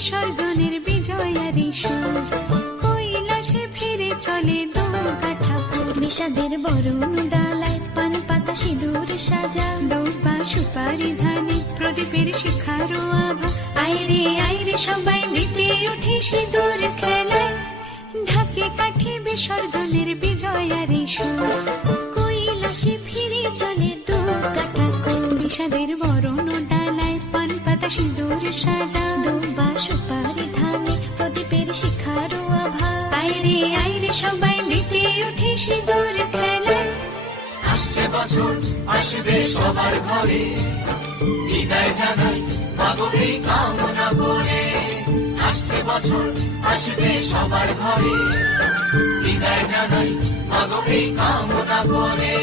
বিসর্জনের বিজয়ারি সুর, কৈলাসে ফিরে চলে দুর্গা ঠাকুর। বিষাদের বরণ ডালায় পান পাতা সিঁদুর সাজা, দৌপা সুপারি ধানে প্রদীপের শিখারো আভা। আইরে সবাই মেতে উঠে সিঁদুর খেলায়, ঢাকে কাঠে বিসর্জনের বিজয়ারি সুর, কৈলাসে ফিরে চলে দুর্গা ঠাকুর। বিষাদের বরণ ডালায় পান পাতা সিঁদুর সাজা, দুর্বা সুপারি ধানে প্রদীপের শিখারো আভা। আইরে সবাই মেতে উঠে সিঁদুর খেলায়। আসছে বছর আসবে সবার ঘরে, বিদায় জানাই মাগো এই কামনা করে। আসছে বছর আসবে সবার ঘরে, বিদায় জানাই মাগো এই কামনা করে।